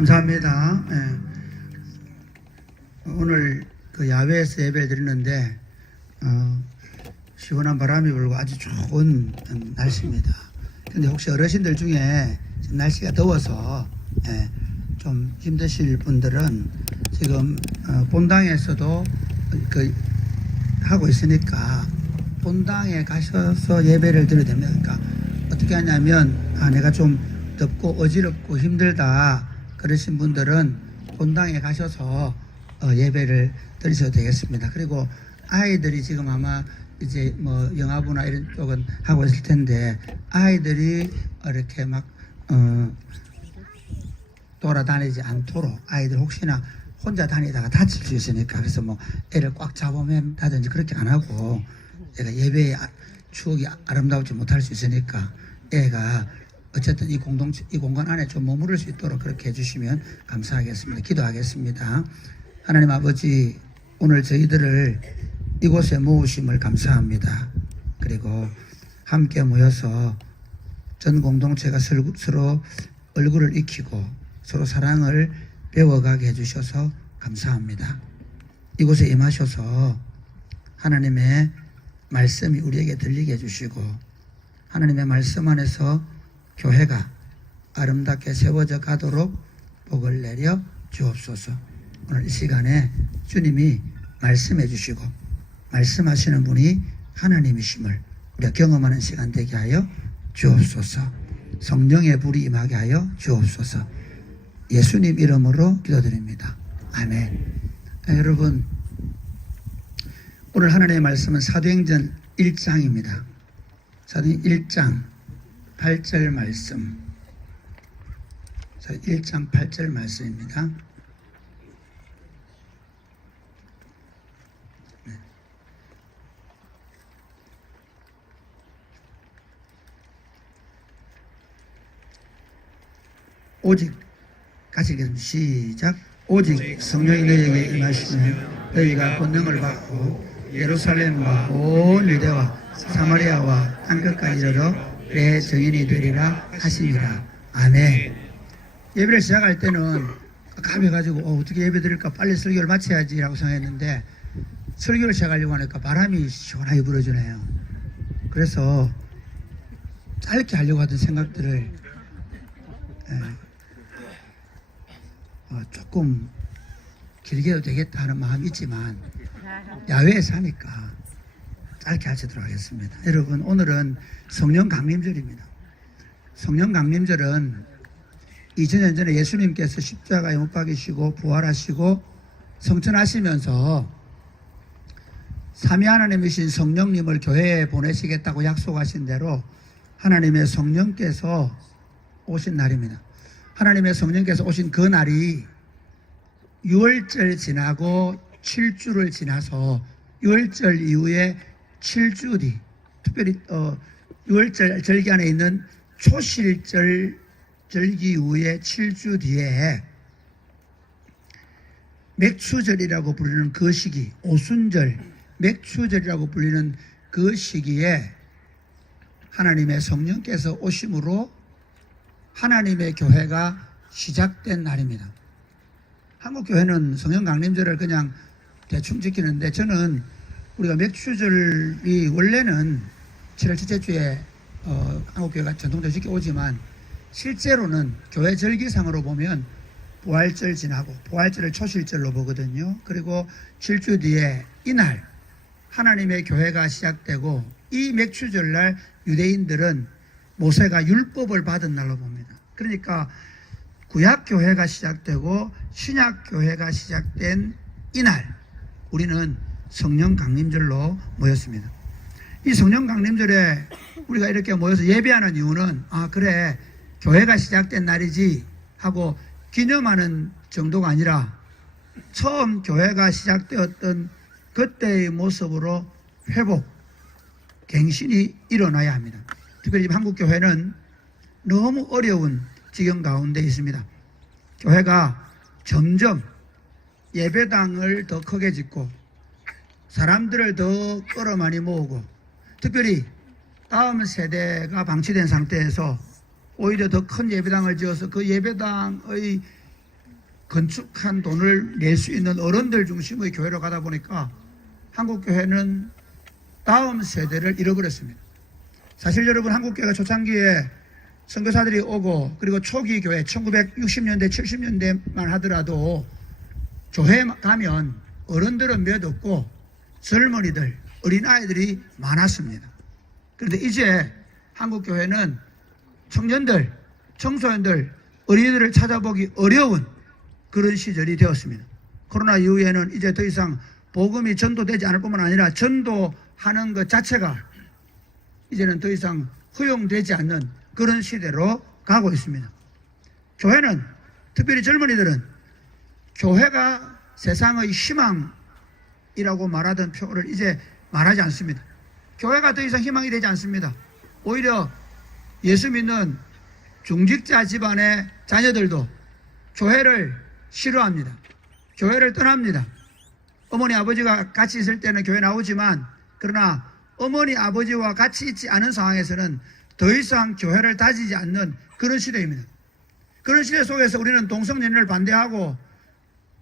감사합니다. 오늘 그 야외에서 예배를 드리는데 시원한 바람이 불고 아주 좋은 날씨입니다. 근데 혹시 어르신들 중에 지금 날씨가 더워서 좀 힘드실 분들은 지금 본당에서도 그 하고 있으니까 본당에 가셔서 예배를 드려야 됩니다. 그러니까 어떻게 하냐면 내가 좀 덥고 어지럽고 힘들다 그러신 분들은 본당에 가셔서 예배를 드리셔도 되겠습니다. 그리고 아이들이 지금 아마 이제 뭐 영화부나 이런 쪽은 하고 있을 텐데 아이들이 이렇게 막 돌아다니지 않도록 아이들 혹시나 혼자 다니다가 다칠 수 있으니까 그래서 뭐 애를 꽉 잡아맨다든지 그렇게 안 하고 애가 예배의 추억이 아름다우지 못할 수 있으니까 애가 어쨌든 이 공동체, 이 공간 안에 좀 머무를 수 있도록 그렇게 해주시면 감사하겠습니다. 기도하겠습니다. 하나님 아버지, 오늘 저희들을 이곳에 모으심을 감사합니다. 그리고 함께 모여서 전 공동체가 서로 얼굴을 익히고 서로 사랑을 배워가게 해주셔서 감사합니다. 이곳에 임하셔서 하나님의 말씀이 우리에게 들리게 해주시고 하나님의 말씀 안에서 교회가 아름답게 세워져 가도록 복을 내려 주옵소서. 오늘 이 시간에 주님이 말씀해 주시고 말씀하시는 분이 하나님이심을 우리가 경험하는 시간 되게 하여 주옵소서. 성령의 불이 임하게 하여 주옵소서. 예수님 이름으로 기도드립니다. 아멘. 여러분, 오늘 하나님의 말씀은 사도행전 1장입니다. 사도행전 1장 8절 말씀. 1장 8절 말씀입니다. 네. 오직 같이 읽겠습니다. 시작. 오직 성령이 너희에게 임하시면 너희가 권능을 받고 예루살렘과 온 유대와 사마리아와 땅끝까지 이르러 내 증인이 되리라 하시니라. 아멘. 예배를 시작할 때는 깜깜해가지고 어떻게 예배 드릴까 빨리 설교를 마쳐야지 라고 생각했는데 설교를 시작하려고 하니까 바람이 시원하게 불어주네요. 그래서 짧게 하려고 하던 생각들을 조금 길게 해도 되겠다 하는 마음이 있지만 야외에 사니까 짧게 하시도록 하겠습니다. 여러분, 오늘은 성령 강림절입니다. 성령 강림절은 2000년 전에 예수님께서 십자가에 못 박이시고 부활하시고 성천하시면서 삼위 하나님이신 성령님을 교회에 보내시겠다고 약속하신 대로 하나님의 성령께서 오신 날입니다. 하나님의 성령께서 오신 그 날이 6월절 지나고 7주를 지나서 6월절 이후에 7주 뒤, 특별히 6월절 절기 안에 있는 초실절 절기 이후에 7주 뒤에 맥추절이라고 부르는 그 시기, 오순절, 맥추절이라고 불리는 그 시기에 하나님의 성령께서 오심으로 하나님의 교회가 시작된 날입니다. 한국 교회는 성령 강림절을 그냥 대충 지키는데 저는 우리가 맥추절이 원래는 7월 첫째 주에 한국 교회가 전통적으로 지켜오지만 실제로는 교회 절기상으로 보면 부활절 지나고 부활절을 초실절로 보거든요. 그리고 7주 뒤에 이날 하나님의 교회가 시작되고 이 맥추절날 유대인들은 모세가 율법을 받은 날로 봅니다. 그러니까 구약교회가 시작되고 신약교회가 시작된 이날 우리는 성령 강림절로 모였습니다. 이 성령 강림절에 우리가 이렇게 모여서 예배하는 이유는 그래 교회가 시작된 날이지 하고 기념하는 정도가 아니라 처음 교회가 시작되었던 그때의 모습으로 회복, 갱신이 일어나야 합니다. 특별히 한국 교회는 너무 어려운 지경 가운데 있습니다. 교회가 점점 예배당을 더 크게 짓고 사람들을 더 끌어 많이 모으고 특별히 다음 세대가 방치된 상태에서 오히려 더 큰 예배당을 지어서 그 예배당의 건축한 돈을 낼 수 있는 어른들 중심의 교회로 가다 보니까 한국교회는 다음 세대를 잃어버렸습니다. 사실 여러분, 한국교회가 초창기에 선교사들이 오고 그리고 초기 교회 1960년대 70년대만 하더라도 교회 가면 어른들은 몇 없고 젊은이들, 어린아이들이 많았습니다. 그런데 이제 한국교회는 청년들, 청소년들, 어린이들을 찾아보기 어려운 그런 시절이 되었습니다. 코로나 이후에는 이제 더 이상 복음이 전도되지 않을 뿐만 아니라 전도하는 것 자체가 이제는 더 이상 허용되지 않는 그런 시대로 가고 있습니다. 교회는, 특별히 젊은이들은 교회가 세상의 희망이라고 말하던 표를 이제 말하지 않습니다. 교회가 더 이상 희망이 되지 않습니다. 오히려 예수 믿는 중직자 집안의 자녀들도 교회를 싫어합니다. 교회를 떠납니다. 어머니 아버지가 같이 있을 때는 교회 나오지만, 그러나 어머니 아버지와 같이 있지 않은 상황에서는 더 이상 교회를 다지지 않는 그런 시대입니다. 그런 시대 속에서 우리는 동성연애를 반대하고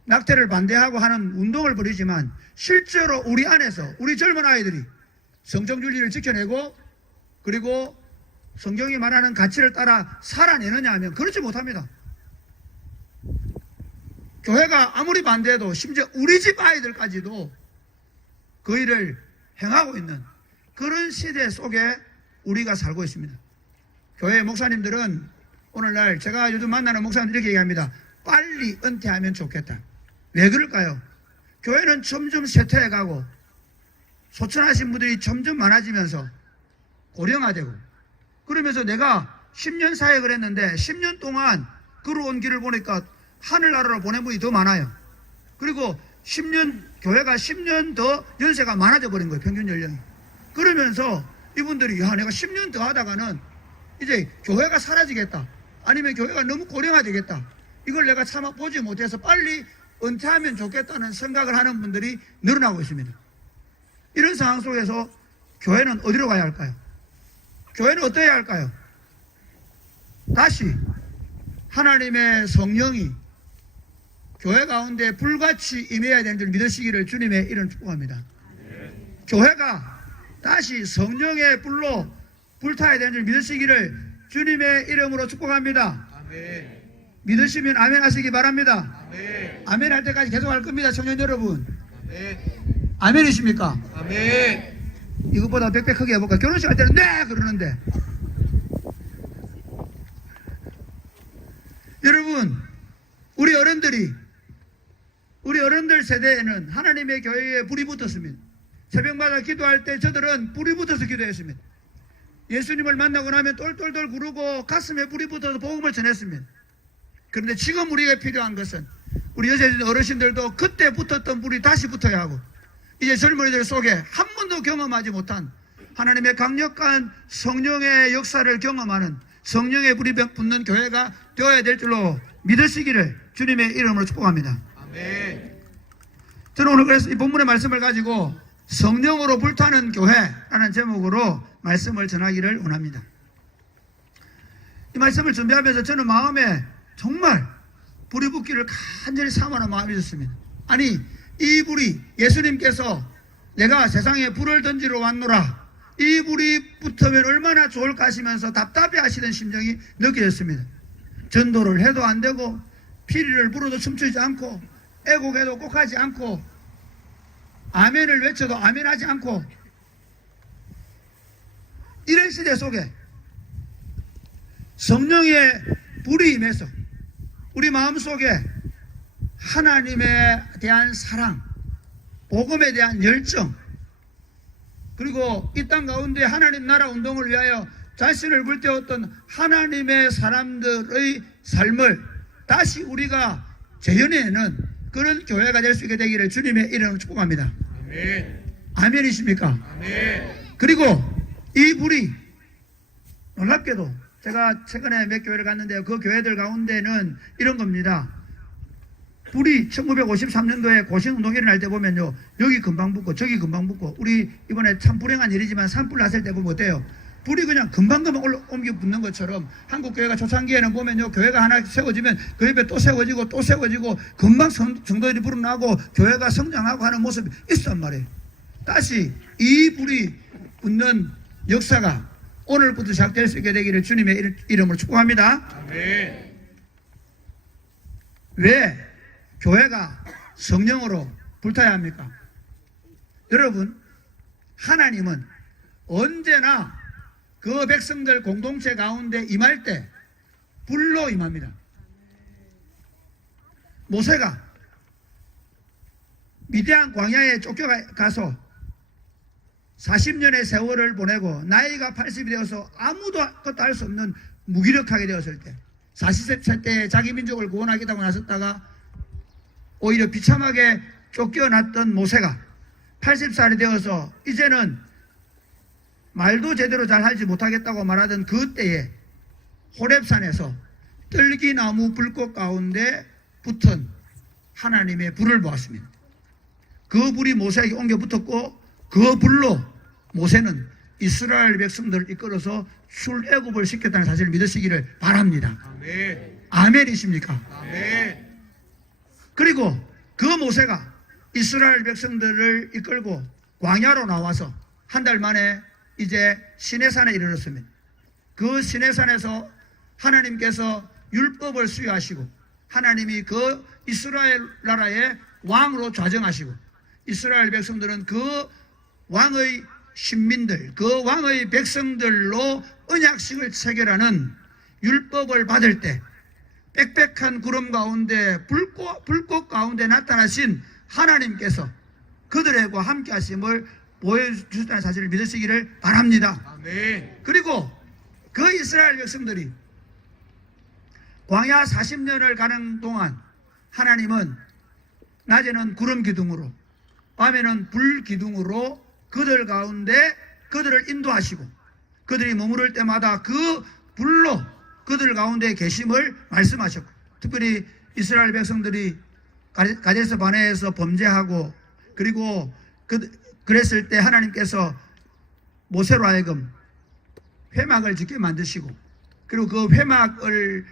낙태를 반대하고 하는 운동을 벌이지만, 실제로 우리 안에서 우리 젊은 아이들이 성정준리를 지켜내고 그리고 성경이 말하는 가치를 따라 살아내느냐 하면 그렇지 못합니다. 교회가 아무리 반대해도 심지어 우리 집 아이들까지도 그 일을 행하고 있는 그런 시대 속에 우리가 살고 있습니다. 교회 목사님들은 오늘날 제가 요즘 만나는 목사님들 이렇게 얘기합니다. 빨리 은퇴하면 좋겠다. 왜 그럴까요? 교회는 점점 쇠퇴해가고 소천하신 분들이 점점 많아지면서 고령화되고, 그러면서 내가 10년 사역을 했는데 10년 동안 걸어온 길을 보니까 하늘나라로 보낸 분이 더 많아요. 그리고 10년, 교회가 10년 더 연세가 많아져 버린 거예요. 평균 연령이. 그러면서 이분들이 야, 내가 10년 더 하다가는 이제 교회가 사라지겠다, 아니면 교회가 너무 고령화되겠다, 이걸 내가 참아 보지 못해서 빨리 은퇴하면 좋겠다는 생각을 하는 분들이 늘어나고 있습니다. 이런 상황 속에서 교회는 어디로 가야 할까요? 교회는 어떠해야 할까요? 다시 하나님의 성령이 교회 가운데 불같이 임해야 되는 줄 믿으시기를 주님의 이름 축복합니다. 교회가 다시 성령의 불로 불타야 되는 줄 믿으시기를 주님의 이름으로 축복합니다. 아멘. 믿으시면 아멘 하시기 바랍니다. 아멘. 아멘 할 때까지 계속 할 겁니다. 청년 여러분, 아멘. 아멘이십니까? 아멘. 이것보다 100배 크게 해볼까? 결혼식 할 때는 네! 그러는데, 여러분, 우리 어른들 세대에는 하나님의 교회에 불이 붙었습니다. 새벽마다 기도할 때 저들은 불이 붙어서 기도했습니다. 예수님을 만나고 나면 똘똘똘 구르고 가슴에 불이 붙어서 복음을 전했습니다. 그런데 지금 우리가 필요한 것은 우리 여자들 어르신들도 그때 붙었던 불이 다시 붙어야 하고, 이제 젊은이들 속에 한 번도 경험하지 못한 하나님의 강력한 성령의 역사를 경험하는 성령의 불이 붙는 교회가 되어야 될 줄로 믿으시기를 주님의 이름으로 축복합니다. 아멘. 저는 오늘 그래서 이 본문의 말씀을 가지고 성령으로 불타는 교회라는 제목으로 말씀을 전하기를 원합니다. 이 말씀을 준비하면서 저는 마음에 정말 불이 붙기를 간절히 사모하는 마음이 있었습니다. 아니, 이 불이, 예수님께서 내가 세상에 불을 던지러 왔노라, 이 불이 붙으면 얼마나 좋을까 하시면서 답답해 하시는 심정이 느껴졌습니다. 전도를 해도 안 되고, 피리를 불어도 춤추지 않고, 애곡해도 꼭하지 않고, 아멘을 외쳐도 아멘하지 않고, 이런 시대 속에 성령의 불이 임해서 우리 마음속에 하나님에 대한 사랑, 복음에 대한 열정, 그리고 이 땅 가운데 하나님 나라 운동을 위하여 자신을 불태웠던 하나님의 사람들의 삶을 다시 우리가 재현해내는 그런 교회가 될 수 있게 되기를 주님의 이름으로 축복합니다. 아멘. 아멘이십니까? 아멘. 그리고 이 불이 놀랍게도 제가 최근에 몇 교회를 갔는데요, 그 교회들 가운데는 이런 겁니다. 불이 1953년도에 고신운동이 일어날 때 보면요, 여기 금방 붙고 저기 금방 붙고, 우리 이번에 참 불행한 일이지만 산불 났을 때 보면 어때요? 불이 그냥 금방금방 옮겨 붙는 것처럼 한국 교회가 초창기에는 보면요, 교회가 하나 세워지면 그 옆에 또 세워지고 또 세워지고 금방 성도들이 불어나고 교회가 성장하고 하는 모습이 있단 말이에요. 다시 이 불이 붙는 역사가 오늘부터 시작될 수 있게 되기를 주님의 이름으로 축복합니다. 아멘. 왜 교회가 성령으로 불타야 합니까? 여러분, 하나님은 언제나 그 백성들 공동체 가운데 임할 때 불로 임합니다. 모세가 미디안 광야에 쫓겨가서 40년의 세월을 보내고 나이가 80이 되어서 아무도 것도 할 수 없는 무기력하게 되었을 때 40세 때 자기 민족을 구원하겠다고 나섰다가 오히려 비참하게 쫓겨났던 모세가 80살이 되어서 이제는 말도 제대로 잘 하지 못하겠다고 말하던 그때에 호렙산에서 떨기나무 불꽃 가운데 붙은 하나님의 불을 보았습니다. 그 불이 모세에게 옮겨 붙었고 그 불로 모세는 이스라엘 백성들을 이끌어서 출애굽을 시켰다는 사실을 믿으시기를 바랍니다. 아멘. 아멘이십니까? 아멘. 그리고 그 모세가 이스라엘 백성들을 이끌고 광야로 나와서 한 달 만에 이제 시내산에 이르렀습니다. 그 시내산에서 하나님께서 율법을 수여하시고 하나님이 그 이스라엘 나라의 왕으로 좌정하시고 이스라엘 백성들은 그 왕의 신민들, 그 왕의 백성들로 언약식을 체결하는 율법을 받을 때 빽빽한 구름 가운데 불꽃 가운데 나타나신 하나님께서 그들과 함께 하심을 보여주셨다는 사실을 믿으시기를 바랍니다. 아멘. 그리고 그 이스라엘 백성들이 광야 40년을 가는 동안 하나님은 낮에는 구름 기둥으로 밤에는 불 기둥으로 그들 가운데 그들을 인도하시고 그들이 머무를 때마다 그 불로 그들 가운데 계심을 말씀하셨고 특별히 이스라엘 백성들이 가데스 바네에서 범죄하고 그리고 그랬을 때 하나님께서 모세로 하여금 회막을 짓게 만드시고 그리고 그 회막을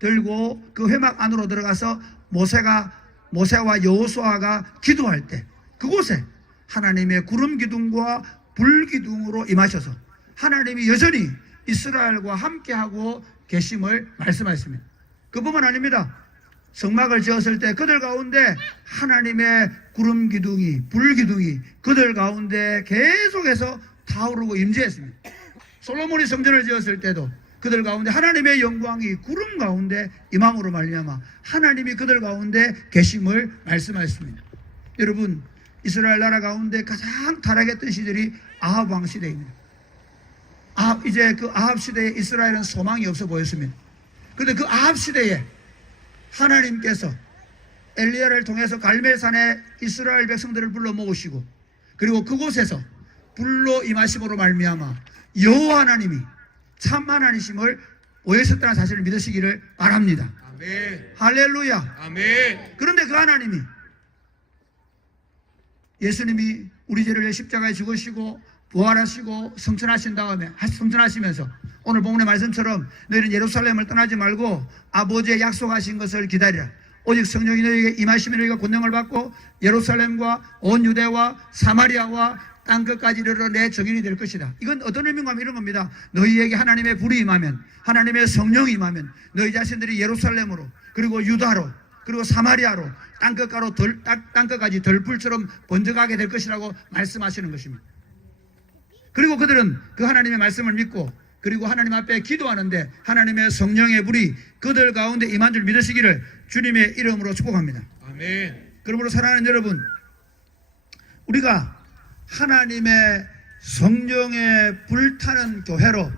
들고 그 회막 안으로 들어가서 모세와 여호수아가 기도할 때 그곳에 하나님의 구름 기둥과 불 기둥으로 임하셔서 하나님이 여전히 이스라엘과 함께하고 계심을 말씀하셨습니다. 그뿐만 아닙니다. 성막을 지었을 때 그들 가운데 하나님의 구름 기둥이 불 기둥이 그들 가운데 계속해서 타오르고 임재했습니다. 솔로몬이 성전을 지었을 때도 그들 가운데 하나님의 영광이 구름 가운데 임함으로 말미암아 하나님이 그들 가운데 계심을 말씀하셨습니다. 여러분, 이스라엘 나라 가운데 가장 타락했던 시절이 아합 왕 시대입니다. 이제 그 아합 시대에 이스라엘은 소망이 없어 보였습니다. 그런데 그 아합 시대에 하나님께서 엘리야를 통해서 갈멜산에 이스라엘 백성들을 불러 모으시고 그리고 그곳에서 불로 임하심으로 말미암아 여호와 하나님이 참 하나님이심을 보여주셨다는 사실을 믿으시기를 바랍니다. 아멘. 할렐루야. 아멘. 그런데 그 하나님이 예수님이 우리 죄를 위해 십자가에 죽으시고 부활하시고 성천하신 다음에 성천하시면서 오늘 본문의 말씀처럼 너희는 예루살렘을 떠나지 말고 아버지의 약속하신 것을 기다리라. 오직 성령이 너희에게 임하시면 너희가 권능을 받고 예루살렘과 온 유대와 사마리아와 땅끝까지 이르러 내 증인이 될 것이다. 이건 어떤 의미인가 하면 이런 겁니다. 너희에게 하나님의 불이 임하면 하나님의 성령이 임하면 너희 자신들이 예루살렘으로 그리고 유다로 그리고 사마리아로 땅끝까지 덜불처럼 번져가게 될 것이라고 말씀하시는 것입니다. 그리고 그들은 그 하나님의 말씀을 믿고 그리고 하나님 앞에 기도하는데 하나님의 성령의 불이 그들 가운데 임한 줄 믿으시기를 주님의 이름으로 축복합니다. 아멘. 그러므로 사랑하는 여러분, 우리가 하나님의 성령의 불타는 교회로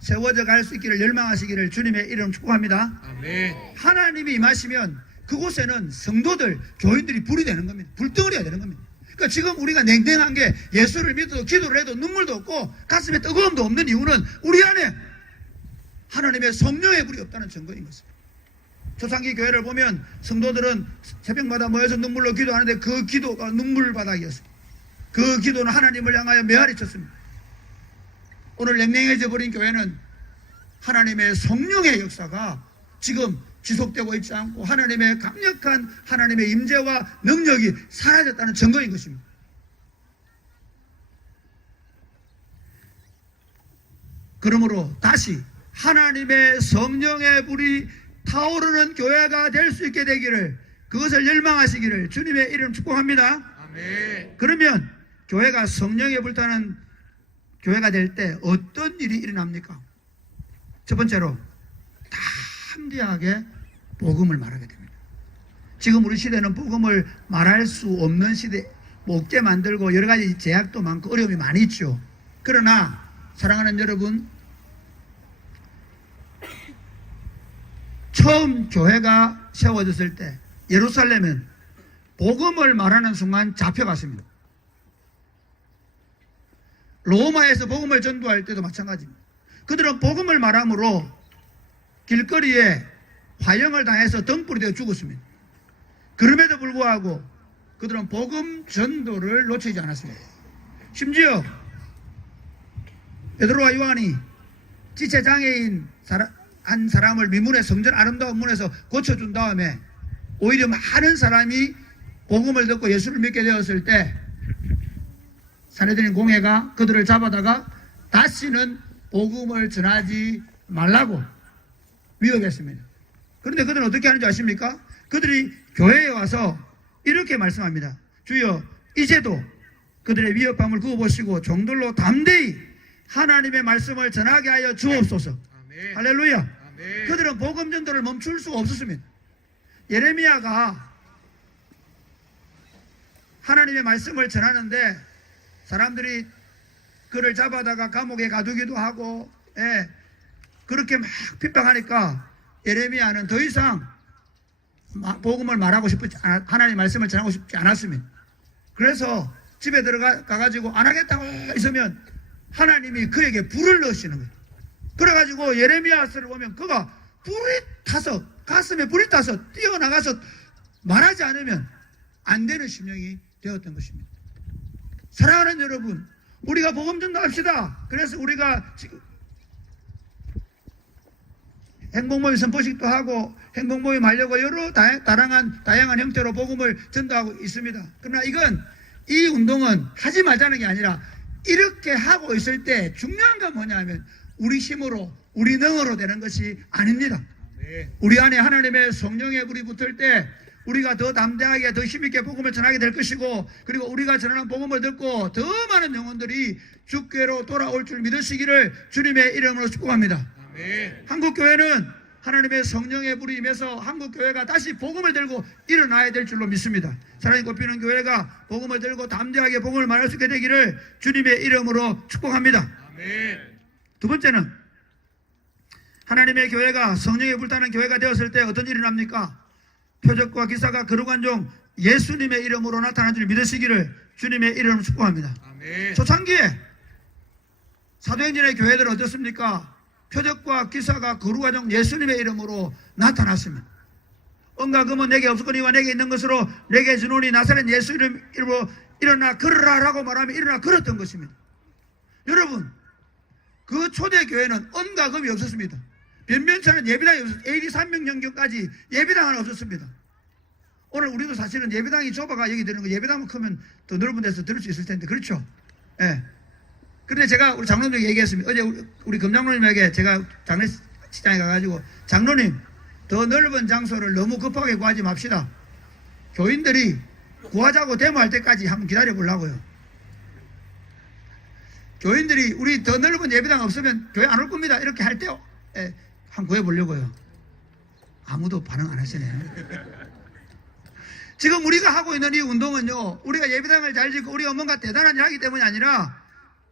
세워져 갈 수 있기를 열망하시기를 주님의 이름 축복합니다. 아멘. 하나님이 임하시면 그곳에는 성도들, 교인들이 불이 되는 겁니다. 불덩어리가 되는 겁니다. 그러니까 지금 우리가 냉랭한 게 예수를 믿어도 기도를 해도 눈물도 없고 가슴에 뜨거움도 없는 이유는 우리 안에 하나님의 성령의 불이 없다는 증거인 것입니다. 초창기 교회를 보면 성도들은 새벽마다 모여서 눈물로 기도하는데 그 기도가 눈물바닥이었습니다. 그 기도는 하나님을 향하여 메아리 쳤습니다. 오늘 냉랭해져 버린 교회는 하나님의 성령의 역사가 지금 지속되고 있지 않고 하나님의 강력한 하나님의 임재와 능력이 사라졌다는 증거인 것입니다. 그러므로 다시 하나님의 성령의 불이 타오르는 교회가 될 수 있게 되기를, 그것을 열망하시기를 주님의 이름 축복합니다. 아멘. 그러면 교회가 성령에 불타는 교회가 될 때 어떤 일이 일어납니까? 첫 번째로 담대하게 복음을 말하게 됩니다. 지금 우리 시대는 복음을 말할 수 없는 시대, 없게 만들고 여러 가지 제약도 많고 어려움이 많이 있죠. 그러나 사랑하는 여러분, 처음 교회가 세워졌을 때 예루살렘은 복음을 말하는 순간 잡혀갔습니다. 로마에서 복음을 전도할 때도 마찬가지입니다. 그들은 복음을 말함으로 길거리에 화형을 당해서 등불이 되어 죽었습니다. 그럼에도 불구하고 그들은 복음 전도를 놓치지 않았습니다. 심지어 베드로와 요한이 지체장애인 한 사람을 미문의 성전 아름다운 문에서 고쳐준 다음에 오히려 많은 사람이 복음을 듣고 예수를 믿게 되었을 때 산헤드린 공회가 그들을 잡아다가 다시는 복음을 전하지 말라고 위협했습니다. 그런데 그들은 어떻게 하는지 아십니까? 그들이 교회에 와서 이렇게 말씀합니다. 주여, 이제도 그들의 위협함을 구워보시고 종들로 담대히 하나님의 말씀을 전하게 하여 주옵소서. 아멘. 할렐루야. 아멘. 그들은 복음 전도를 멈출 수가 없었습니다. 예레미야가 하나님의 말씀을 전하는데 사람들이 그를 잡아다가 감옥에 가두기도 하고, 그렇게 막 핍박하니까 예레미야는 더 이상 복음을 말하고 싶지 않아, 하나님의 말씀을 전하고 싶지 않았습니다. 그래서 집에 들어가가지고 안 하겠다고 있으면 하나님이 그에게 불을 넣으시는 거예요. 그래가지고 예레미야서를 보면 그가 불이 타서, 가슴에 불이 타서 뛰어나가서 말하지 않으면 안 되는 심령이 되었던 것입니다. 사랑하는 여러분, 우리가 복음 전도합시다. 그래서 우리가 지금 행복모임 선포식도 하고 행복모임 하려고 여러 다양한 형태로 복음을 전도하고 있습니다. 그러나 이 운동은 하지 말자는 게 아니라 이렇게 하고 있을 때 중요한 건 뭐냐면 우리 힘으로 우리 능으로 되는 것이 아닙니다. 우리 안에 하나님의 성령의 불이 붙을 때 우리가 더 담대하게 더 힘있게 복음을 전하게 될 것이고, 그리고 우리가 전하는 복음을 듣고 더 많은 영혼들이 주께로 돌아올 줄 믿으시기를 주님의 이름으로 축복합니다. 아멘. 한국교회는 하나님의 성령의 불이 임해서 한국교회가 다시 복음을 들고 일어나야 될 줄로 믿습니다. 사랑이 꼽히는 교회가 복음을 들고 담대하게 복음을 말할 수 있게 되기를 주님의 이름으로 축복합니다. 아멘. 두 번째는 하나님의 교회가 성령의 불타는 교회가 되었을 때 어떤 일이 납니까? 표적과 기사가 거룩한 종 예수님의 이름으로 나타난 줄 믿으시기를 주님의 이름으로 축복합니다. 아멘. 초창기에 사도행전의 교회들은 어떻습니까? 표적과 기사가 거룩한 종 예수님의 이름으로 나타났습니다. 은과 금은 내게 없었거니와 내게 있는 것으로 내게 주노니 나사렛 예수 이름으로 일어나 걸으라 라고 말하면 일어나 걸었던 것입니다. 여러분, 그 초대교회는 은과 금이 없었습니다. 변변찮은 예배당이 없었습니다. AD 300년경까지 예배당 하나 없었습니다. 오늘 우리도 사실은 예배당이 좁아가 여기 되는 거, 예배당만 크면 더 넓은 데서 들을 수 있을 텐데, 그렇죠? 예. 그런데 제가 우리 장로님에게 얘기했습니다. 어제 우리 금장로님에게 제가 장례식장에 가가지고, 장로님, 더 넓은 장소를 너무 급하게 구하지 맙시다. 교인들이 구하자고 데모할 때까지 한번 기다려 보려고요. 교인들이 우리 더 넓은 예배당 없으면 교회 안 올 겁니다. 이렇게 할 때, 한번 구해보려고요. 아무도 반응 안 하시네요. 지금 우리가 하고 있는 이 운동은요, 우리가 예배당을 잘 짓고 우리가 뭔가 대단한 일 하기 때문이 아니라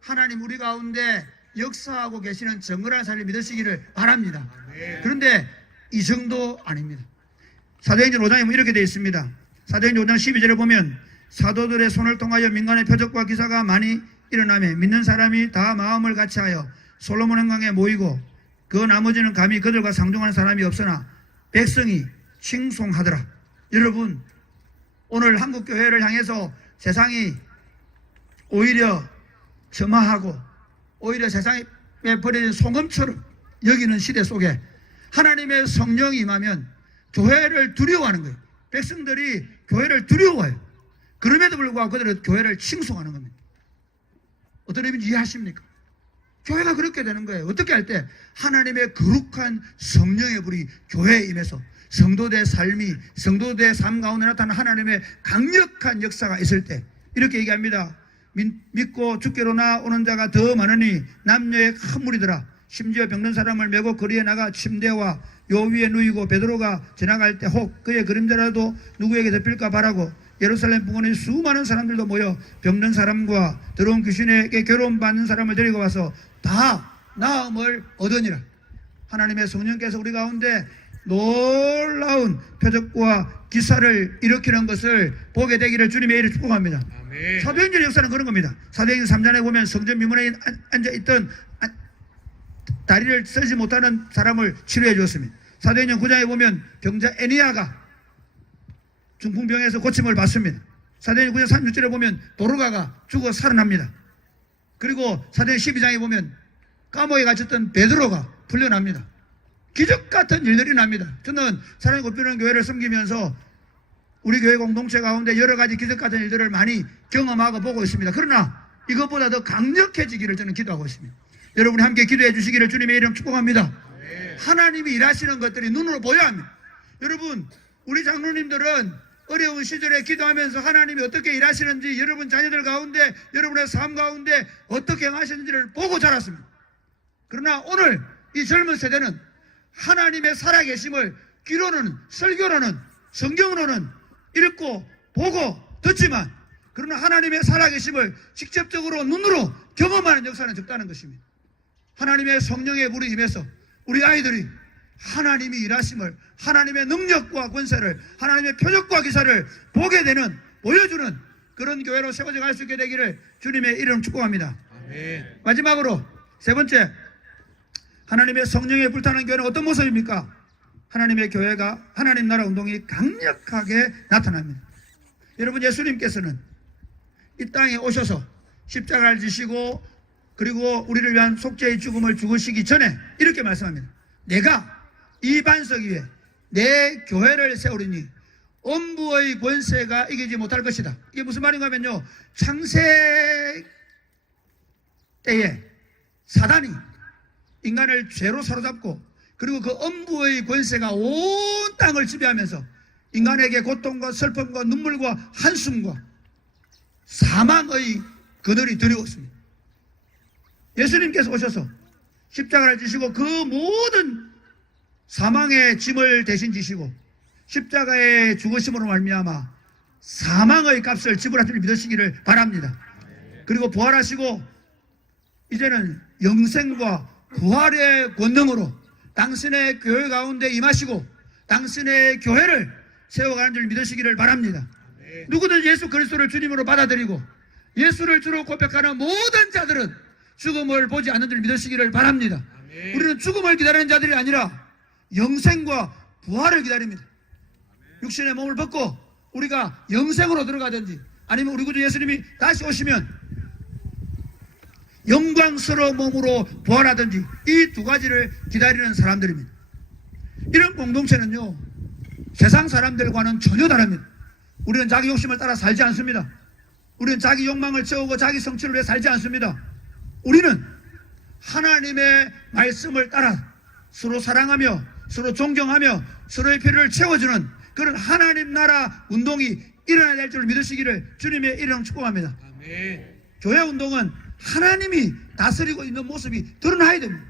하나님 우리 가운데 역사하고 계시는 정결한 삶을 믿으시기를 바랍니다. 그런데 이 정도 아닙니다. 사도행전 5장에 보면 이렇게 되어 있습니다. 사도행전 5장 12절에 보면 사도들의 손을 통하여 민간의 표적과 기사가 많이 일어나며 믿는 사람이 다 마음을 같이하여 솔로몬 행강에 모이고 그 나머지는 감히 그들과 상종하는 사람이 없으나 백성이 칭송하더라. 여러분, 오늘 한국교회를 향해서 세상이 오히려 점화하고 오히려 세상이 버려진 소금처럼 여기는 시대 속에 하나님의 성령이 임하면 교회를 두려워하는 거예요. 백성들이 교회를 두려워해요. 그럼에도 불구하고 그들은 교회를 칭송하는 겁니다. 어떤 의미인지 이해하십니까? 교회가 그렇게 되는 거예요. 어떻게 할 때? 하나님의 거룩한 성령의 불이 교회에 임해서 성도들의 삶이, 성도들의 삶 가운데 나타나는 하나님의 강력한 역사가 있을 때 이렇게 얘기합니다. 믿고 주께로 나오는 자가 더 많으니 남녀의 큰 무리더라. 심지어 병든 사람을 메고 거리에 나가 침대와 요 위에 누이고 베드로가 지나갈 때 혹 그의 그림자라도 누구에게 잡힐까 바라고 예루살렘 부근에 수많은 사람들도 모여 병든 사람과 더러운 귀신에게 괴로움받는 사람을 데리고 와서 다 나음을 얻으니라. 하나님의 성령께서 우리 가운데 놀라운 표적과 기사를 일으키는 것을 보게 되기를 주님의 이름으로 축복합니다. 아멘. 사도행전 역사는 그런 겁니다. 사도행전 3장에 보면 성전 미문에 앉아있던 다리를 쓰지 못하는 사람을 치료해 주었습니다. 사도행전 9장에 보면 병자 애니아가 중풍병에서 고침을 받습니다. 사도행전 9장 36절에 보면 도르가가 죽어 살아납니다. 그리고 사도행전 12장에 보면 감옥에 갇혔던 베드로가 풀려납니다. 기적 같은 일들이 납니다. 저는 사랑의 꽃피우는 교회를 섬기면서 우리 교회 공동체 가운데 여러 가지 기적 같은 일들을 많이 경험하고 보고 있습니다. 그러나 이것보다 더 강력해지기를 저는 기도하고 있습니다. 여러분이 함께 기도해 주시기를 주님의 이름 축복합니다. 하나님이 일하시는 것들이 눈으로 보여야 합니다. 여러분, 우리 장로님들은 어려운 시절에 기도하면서 하나님이 어떻게 일하시는지, 여러분 자녀들 가운데, 여러분의 삶 가운데 어떻게 행하시는지를 보고 자랐습니다. 그러나 오늘 이 젊은 세대는 하나님의 살아계심을 귀로는, 설교로는, 성경으로는 읽고 보고 듣지만, 그러나 하나님의 살아계심을 직접적으로 눈으로 경험하는 역사는 적다는 것입니다. 하나님의 성령의 불이 임해서 우리 아이들이 하나님이 일하심을, 하나님의 능력과 권세를, 하나님의 표적과 기사를 보게 되는, 보여주는 그런 교회로 세워져 갈 수 있게 되기를 주님의 이름 축복합니다. 아멘. 마지막으로 세 번째, 하나님의 성령에 불타는 교회는 어떤 모습입니까? 하나님의 교회가, 하나님 나라 운동이 강력하게 나타납니다. 여러분, 예수님께서는 이 땅에 오셔서 십자가를 지시고 그리고 우리를 위한 속죄의 죽음을 죽으시기 전에 이렇게 말씀합니다. 내가 이 반석 위에 내 교회를 세우리니 엄부의 권세가 이기지 못할 것이다. 이게 무슨 말인가 하면요, 창세 때에 사단이 인간을 죄로 사로잡고 그리고 그 엄부의 권세가 온 땅을 지배하면서 인간에게 고통과 슬픔과 눈물과 한숨과 사망의 그늘이 두려웠습니다. 예수님께서 오셔서 십자가를 지시고 그 모든 사망의 짐을 대신 지시고 십자가의 죽으심으로 말미암아 사망의 값을 지불할 줄 믿으시기를 바랍니다. 그리고 부활하시고 이제는 영생과 부활의 권능으로 당신의 교회 가운데 임하시고 당신의 교회를 세워가는 줄 믿으시기를 바랍니다. 누구든 예수 그리스도를 주님으로 받아들이고 예수를 주로 고백하는 모든 자들은 죽음을 보지 않는 줄 믿으시기를 바랍니다. 우리는 죽음을 기다리는 자들이 아니라 영생과 부활을 기다립니다. 육신의 몸을 벗고 우리가 영생으로 들어가든지 아니면 우리 구주 예수님이 다시 오시면 영광스러운 몸으로 부활하든지 이 두 가지를 기다리는 사람들입니다. 이런 공동체는요, 세상 사람들과는 전혀 다릅니다. 우리는 자기 욕심을 따라 살지 않습니다. 우리는 자기 욕망을 채우고 자기 성취를 위해 살지 않습니다. 우리는 하나님의 말씀을 따라 서로 사랑하며 서로 존경하며 서로의 필요를 채워주는 그런 하나님 나라 운동이 일어나야 될 줄 믿으시기를 주님의 이름 축복합니다. 아멘. 교회 운동은 하나님이 다스리고 있는 모습이 드러나야 됩니다.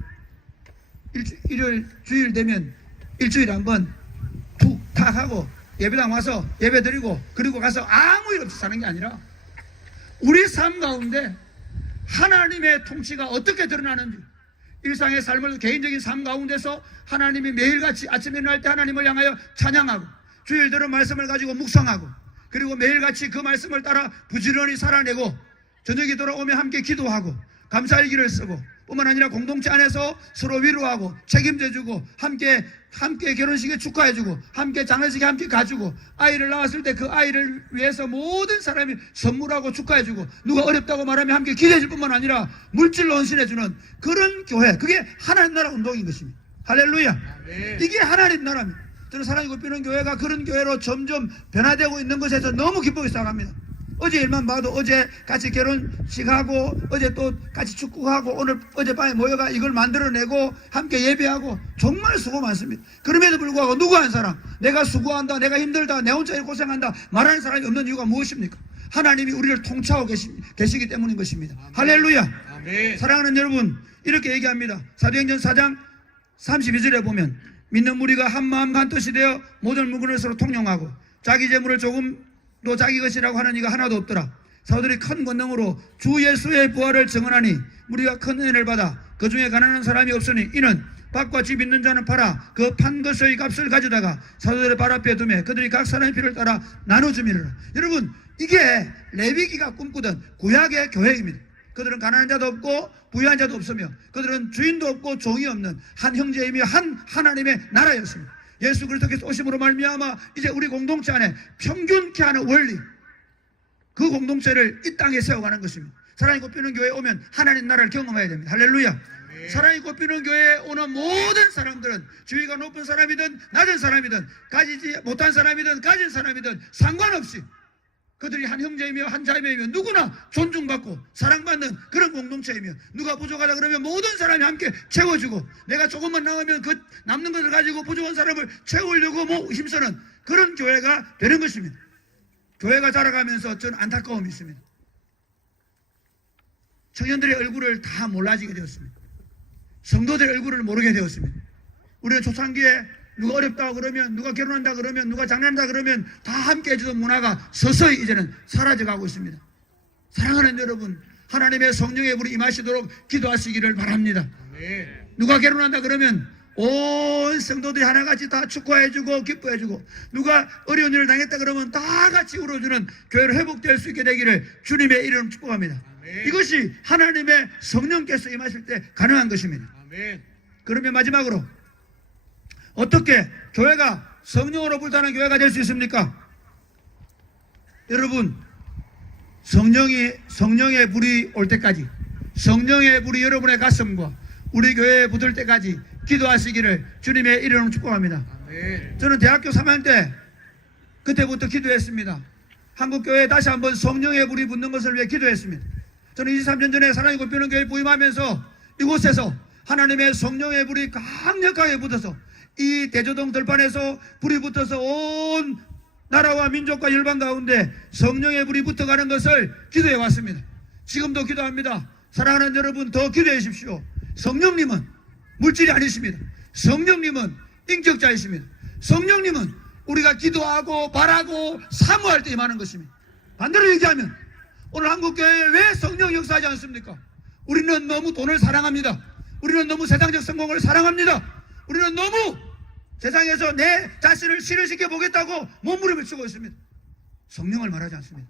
일요일 주일 되면 일주일에 한번 툭탁 하고 예배당 와서 예배 드리고 그리고 가서 아무 일 없이 사는 게 아니라 우리 삶 가운데 하나님의 통치가 어떻게 드러나는지, 일상의 삶을 개인적인 삶 가운데서 하나님이 매일같이 아침에 일어날 때 하나님을 향하여 찬양하고 주일 들은 말씀을 가지고 묵상하고 그리고 매일같이 그 말씀을 따라 부지런히 살아내고 저녁이 돌아오면 함께 기도하고 감사일기를 쓰고 뿐만 아니라 공동체 안에서 서로 위로하고 책임져주고 함께 결혼식에 축하해주고 함께 장례식에 함께 가주고 아이를 낳았을 때 그 아이를 위해서 모든 사람이 선물하고 축하해주고 누가 어렵다고 말하면 함께 기대해줄 뿐만 아니라 물질로 헌신해주는 그런 교회, 그게 하나님 나라 운동인 것입니다. 할렐루야. 아멘. 이게 하나님 나라입니다. 저는 사랑이 굽히는 교회가 그런 교회로 점점 변화되고 있는 것에서 너무 기쁘게 생각합니다. 어제 일만 봐도 어제 같이 결혼식하고 어제 또 같이 축구하고 오늘 어젯밤에 모여가 이걸 만들어내고 함께 예배하고 정말 수고 많습니다. 그럼에도 불구하고 누구 한 사람 내가 수고한다, 내가 힘들다, 내 혼자 고생한다 말하는 사람이 없는 이유가 무엇입니까? 하나님이 우리를 통치하고 계시기 때문인 것입니다. 아멘. 할렐루야. 아멘. 사랑하는 여러분, 이렇게 얘기합니다. 사도행전 4장 32절에 보면 믿는 무리가 한 마음 한 뜻이 되어 모든 물건을 서로 통용하고 자기 재물을 조금도 자기 것이라고 하는 이가 하나도 없더라. 사도들이 큰 권능으로 주 예수의 부활을 증언하니 무리가 큰 은혜를 받아 그 중에 가난한 사람이 없으니 이는 밭과 집 있는 자는 팔아 그 판 것의 값을 가져다가 사도들의 발 앞에 두매 그들이 각 사람의 필요를 따라 나눠주미라. 여러분, 이게 레위기가 꿈꾸던 구약의 교회입니다. 그들은 가난한 자도 없고 부유한 자도 없으며 그들은 주인도 없고 종이 없는 한 형제이며 한 하나님의 나라였습니다. 예수 그리스도께서 오심으로 말미암아 이제 우리 공동체 안에 평균케 하는 원리, 그 공동체를 이 땅에 세워가는 것입니다. 사랑이 꼽히는 교회에 오면 하나님 나라를 경험해야 됩니다. 할렐루야. 아멘. 사랑이 꼽히는 교회에 오는 모든 사람들은 지위가 높은 사람이든 낮은 사람이든 가지지 못한 사람이든 가진 사람이든 상관없이 그들이 한 형제이며 한 자매이며 누구나 존중받고 사랑받는 그런 공동체이며 누가 부족하다 그러면 모든 사람이 함께 채워주고 내가 조금만 남으면 그 남는 것을 가지고 부족한 사람을 채우려고 힘쓰는 그런 교회가 되는 것입니다. 교회가 자라가면서 저는 안타까움이 있습니다. 청년들의 얼굴을 다 몰라지게 되었습니다. 성도들의 얼굴을 모르게 되었습니다. 우리는 초창기에 누가 어렵다고 그러면 누가 결혼한다 그러면 누가 장난한다 그러면 다 함께 해주던 문화가 서서히 이제는 사라져가고 있습니다. 사랑하는 여러분, 하나님의 성령의 불이 임하시도록 기도하시기를 바랍니다. 아멘. 누가 결혼한다 그러면 온 성도들이 하나같이 다 축하해주고 기뻐해주고 누가 어려운 일을 당했다 그러면 다 같이 울어주는 교회로 회복될 수 있게 되기를 주님의 이름으로 축복합니다. 아멘. 이것이 하나님의 성령께서 임하실 때 가능한 것입니다. 아멘. 그러면 마지막으로 어떻게 교회가 성령으로 불타는 교회가 될 수 있습니까? 여러분, 성령의 불이 올 때까지 성령의 불이 여러분의 가슴과 우리 교회에 붙을 때까지 기도하시기를 주님의 이름으로 축복합니다. 아멘. 저는 대학교 3학년 때 그때부터 기도했습니다. 한국교회에 다시 한번 성령의 불이 붙는 것을 위해 기도했습니다. 저는 23년 전에 사랑이 굽히는 교회에 부임하면서 이곳에서 하나님의 성령의 불이 강력하게 붙어서 이 대저동 들판에서 불이 붙어서 온 나라와 민족과 열방 가운데 성령의 불이 붙어가는 것을 기도해 왔습니다. 지금도 기도합니다. 사랑하는 여러분, 더 기도해 주십시오. 성령님은 물질이 아니십니다. 성령님은 인격자이십니다. 성령님은 우리가 기도하고 바라고 사모할 때 임하는 것입니다. 반대로 얘기하면 오늘 한국교회에 왜 성령 역사하지 않습니까? 우리는 너무 돈을 사랑합니다. 우리는 너무 세상적 성공을 사랑합니다. 우리는 너무 세상에서 내 자신을 실현시켜 보겠다고 몸부림을 치고 있습니다. 성령을 말하지 않습니다.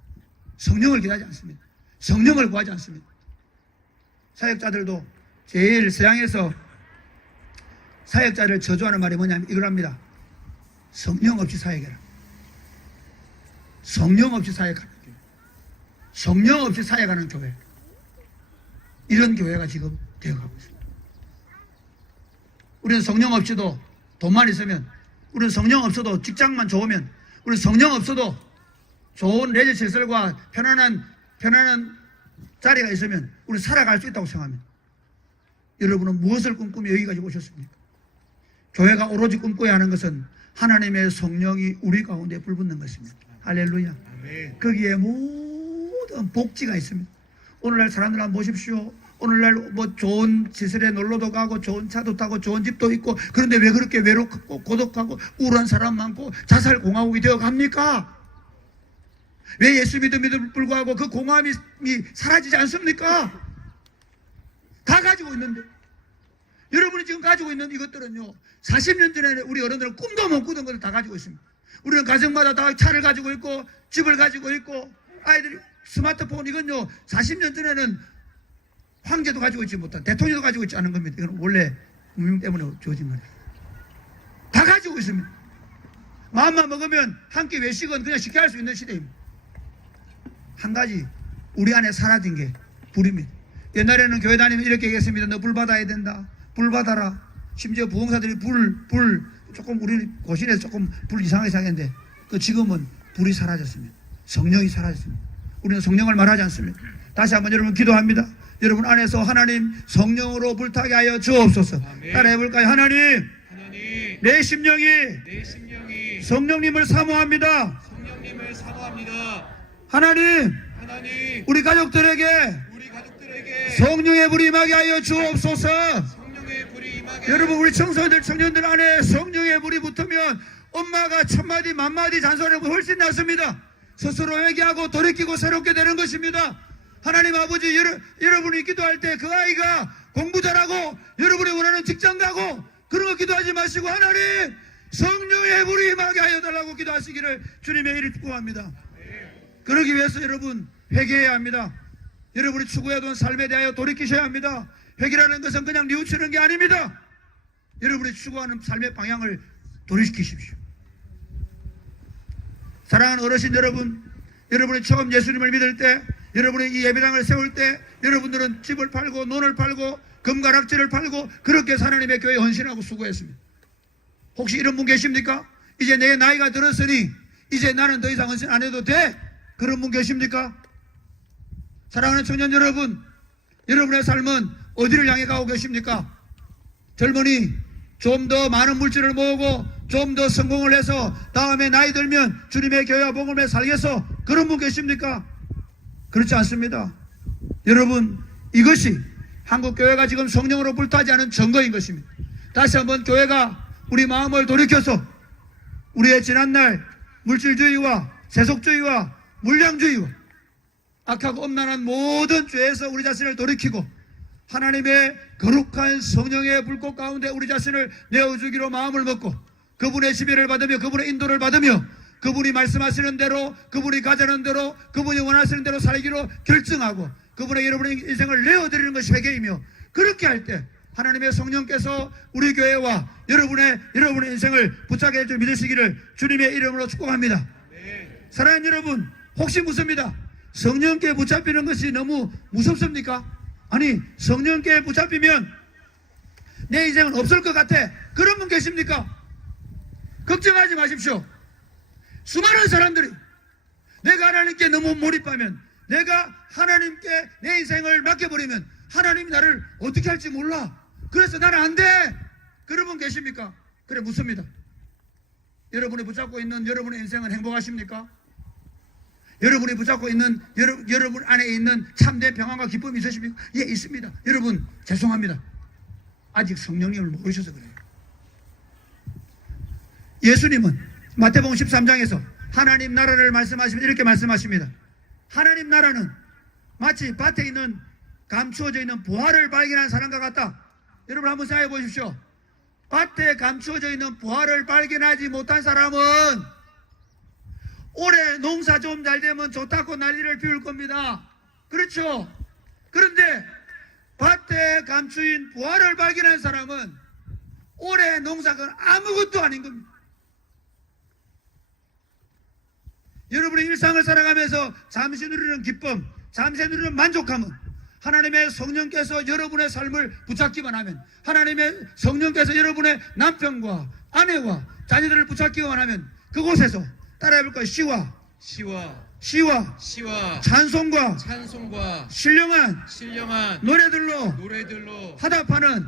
성령을 기다리지 않습니다. 성령을 구하지 않습니다. 사역자들도 제일 세상에서 사역자를 저주하는 말이 뭐냐면 이거랍니다. 성령 없이 사역해라. 성령 없이 사역하는 교회. 성령 없이 사역하는 교회. 이런 교회가 지금 되어가고 있습니다. 우리는 성령 없이도 돈만 있으면, 우리는 성령 없어도 직장만 좋으면, 우리는 성령 없어도 좋은 레저 시설과 편안한 자리가 있으면 우리는 살아갈 수 있다고 생각합니다. 여러분은 무엇을 꿈꾸며 여기까지 오셨습니까? 교회가 오로지 꿈꿔야 하는 것은 하나님의 성령이 우리 가운데 불붙는 것입니다. 할렐루야. 아멘. 거기에 모든 복지가 있습니다. 오늘날 사람들 한번 보십시오. 오늘날 뭐 좋은 시설에 놀러도 가고 좋은 차도 타고 좋은 집도 있고, 그런데 왜 그렇게 외롭고 고독하고 우울한 사람 많고 자살 공화국이 되어 갑니까? 왜 예수 믿음에도 불구하고 그 공허함이 사라지지 않습니까? 다 가지고 있는데, 여러분이 지금 가지고 있는 이것들은요 40년 전에 우리 어른들은 꿈도 못 꾸던 것을 다 가지고 있습니다. 우리는 가정마다 다 차를 가지고 있고 집을 가지고 있고 아이들이 스마트폰, 이건요 40년 전에는 황제도 가지고 있지 못한, 대통령도 가지고 있지 않은 겁니다. 이건 원래 문명 때문에 주어진 거예요. 다 가지고 있습니다. 마음만 먹으면 한 끼 외식은 그냥 쉽게 할 수 있는 시대입니다. 한 가지 우리 안에 사라진 게 불입니다. 옛날에는 교회 다니면 이렇게 얘기했습니다. 너 불 받아야 된다. 불 받아라. 심지어 부흥사들이 불 조금 우리 고신에서 조금 불 이상하게 생겼는데 그 지금은 불이 사라졌습니다. 성령이 사라졌습니다. 우리는 성령을 말하지 않습니다. 다시 한번 여러분 기도합니다. 여러분 안에서 하나님 성령으로 불타게 하여 주옵소서. 따라해볼까요? 하나님, 내 심령이 성령님을 사모합니다. 하나님, 우리 가족들에게 성령의 불이 임하게 하여 주옵소서. 여러분 우리 청소년들 청년들 안에 성령의 불이 붙으면 엄마가 천마디 만마디 잔소리하고 훨씬 낫습니다. 스스로 회개하고 돌이키고 새롭게 되는 것입니다. 하나님 아버지, 여러분이 기도할 때 그 아이가 공부 잘하고 여러분이 원하는 직장 가고 그런 거 기도하지 마시고 하나님 성령의 불이 임하게 하여 달라고 기도하시기를 주님의 이름으로 구합니다. 그러기 위해서 여러분 회개해야 합니다. 여러분이 추구해둔 삶에 대하여 돌이키셔야 합니다. 회개라는 것은 그냥 뉘우치는 게 아닙니다. 여러분이 추구하는 삶의 방향을 돌이키십시오. 사랑하는 어르신 여러분, 여러분이 처음 예수님을 믿을 때, 여러분이 이 예배당을 세울 때 여러분들은 집을 팔고 논을 팔고 금가락지를 팔고 그렇게 하나님의 교회에 헌신하고 수고했습니다. 혹시 이런 분 계십니까? 이제 내 나이가 들었으니 이제 나는 더 이상 헌신 안 해도 돼? 그런 분 계십니까? 사랑하는 청년 여러분, 여러분의 삶은 어디를 향해 가고 계십니까? 젊은이, 좀 더 많은 물질을 모으고 좀 더 성공을 해서 다음에 나이 들면 주님의 교회와 복음에 살겠어. 그런 분 계십니까? 그렇지 않습니다. 여러분, 이것이 한국교회가 지금 성령으로 불타지 않은 증거인 것입니다. 다시 한번 교회가 우리 마음을 돌이켜서 우리의 지난날 물질주의와 세속주의와 물량주의와 악하고 엄란한 모든 죄에서 우리 자신을 돌이키고 하나님의 거룩한 성령의 불꽃 가운데 우리 자신을 내어주기로 마음을 먹고 그분의 지배를 받으며 그분의 인도를 받으며 그분이 말씀하시는 대로 그분이 가자는 대로 그분이 원하시는 대로 살기로 결정하고 그분의 여러분의 인생을 내어드리는 것이 회개이며 그렇게 할 때 하나님의 성령께서 우리 교회와 여러분의 인생을 붙잡게 해줄 믿으시기를 주님의 이름으로 축복합니다. 사랑하는 여러분, 혹시 묻습니다. 성령께 붙잡히는 것이 너무 무섭습니까? 아니, 성령께 붙잡히면 내 인생은 없을 것 같아. 그런 분 계십니까? 걱정하지 마십시오. 수많은 사람들이 내가 하나님께 너무 몰입하면, 내가 하나님께 내 인생을 맡겨버리면 하나님이 나를 어떻게 할지 몰라. 그래서 나는 안 돼. 그런 분 계십니까? 그래, 묻습니다. 여러분이 붙잡고 있는 여러분의 인생은 행복하십니까? 여러분이 붙잡고 있는 여러분 안에 있는 참된 평안과 기쁨이 있으십니까? 예, 있습니다. 여러분, 죄송합니다. 아직 성령님을 모르셔서 그래요. 예수님은 마태복음 13장에서 하나님 나라를 말씀하시면 이렇게 말씀하십니다. 하나님 나라는 마치 밭에 있는 감추어져 있는 보화를 발견한 사람과 같다. 여러분 한번 생각해 보십시오. 밭에 감추어져 있는 보화를 발견하지 못한 사람은 올해 농사 좀 잘 되면 좋다고 난리를 피울 겁니다. 그렇죠? 그런데 밭에 감추인 보화를 발견한 사람은 올해 농사가 아무것도 아닌 겁니다. 여러분의 일상을 살아가면서 잠시 누리는 기쁨, 잠시 누리는 만족함은 하나님의 성령께서 여러분의 삶을 붙잡기만 하면, 하나님의 성령께서 여러분의 남편과 아내와 자녀들을 붙잡기만 하면 그곳에서 따라해볼까요? 시와 찬송과 신령한 노래들로 화답하는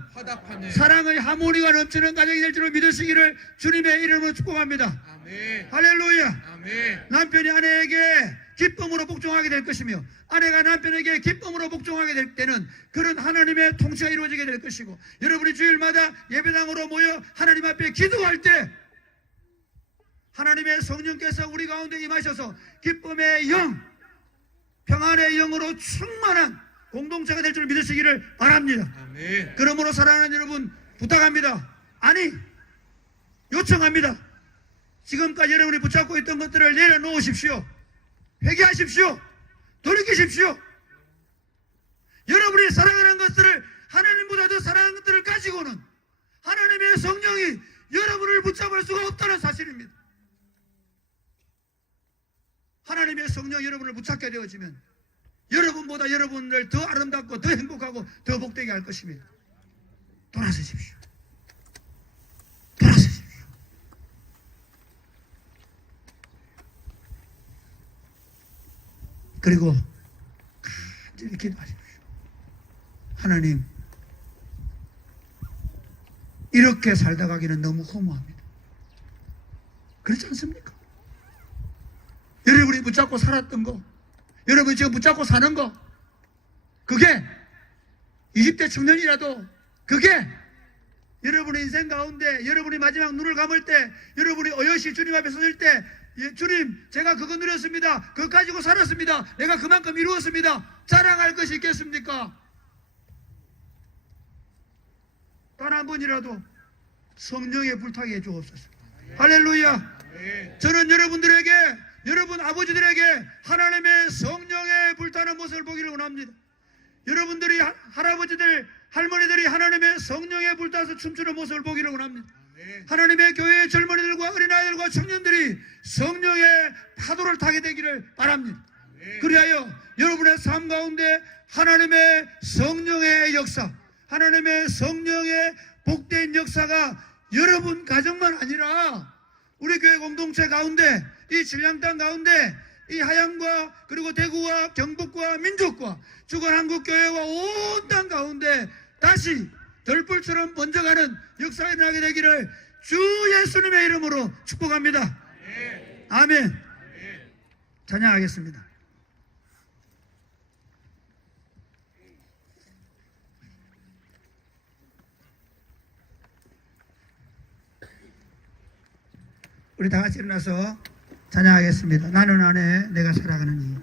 사랑의 하모니가 넘치는 가정이 될 줄을 믿으시기를 주님의 이름으로 축복합니다. 아멘. 할렐루야. 아멘. 남편이 아내에게 기쁨으로 복종하게 될 것이며 아내가 남편에게 기쁨으로 복종하게 될 때는 그런 하나님의 통치가 이루어지게 될 것이고, 여러분이 주일마다 예배당으로 모여 하나님 앞에 기도할 때 하나님의 성령께서 우리 가운데 임하셔서 기쁨의 영, 평안의 영으로 충만한 공동체가 될 줄 믿으시기를 바랍니다. 아멘. 그러므로 사랑하는 여러분, 부탁합니다. 아니, 요청합니다. 지금까지 여러분이 붙잡고 있던 것들을 내려놓으십시오. 회개하십시오. 돌이키십시오. 여러분이 사랑하는 것들을 하나님보다 더 사랑하는 것들을 가지고는 하나님의 성령이 여러분을 붙잡을 수가 없다는 사실입니다. 하나님의 성령이 여러분을 붙잡게 되어지면 여러분보다 여러분을 더 아름답고 더 행복하고 더 복되게 할 것입니다. 돌아서십시오. 돌아서십시오. 그리고 간절히 기도하십시오. 하나님, 이렇게 살다 가기는 너무 허무합니다. 그렇지 않습니까? 여러분이 붙잡고 살았던 거, 여러분이 지금 붙잡고 사는 거, 그게 20대 청년이라도 그게 여러분의 인생 가운데 여러분이 마지막 눈을 감을 때, 여러분이 어여시 주님 앞에 서실 때, 예, 주님, 제가 그거 누렸습니다. 그거 가지고 살았습니다. 내가 그만큼 이루었습니다. 자랑할 것이 있겠습니까? 단 한 번이라도 성령에 불타게 해 주옵소서. 할렐루야. 저는 여러분들에게, 여러분 아버지들에게 하나님의 성령에 불타는 모습을 보기를 원합니다. 여러분들이, 할아버지들, 할머니들이 하나님의 성령에 불타서 춤추는 모습을 보기를 원합니다. 하나님의 교회의 젊은이들과 어린아이들과 청년들이 성령의 파도를 타게 되기를 바랍니다. 그리하여 여러분의 삶 가운데 하나님의 성령의 역사, 하나님의 성령의 복된 역사가 여러분 가정만 아니라 우리 교회 공동체 가운데, 이 신랑 땅 가운데, 이 하양과 그리고 대구와 경북과 민족과 주권한국교회와 온 땅 가운데 다시 들불처럼 번져가는 역사가 일어나게 되기를 주 예수님의 이름으로 축복합니다. 아멘. 찬양하겠습니다. 우리 다 같이 일어나서 찬양하겠습니다. 나는 안에 내가 살아가는 이유.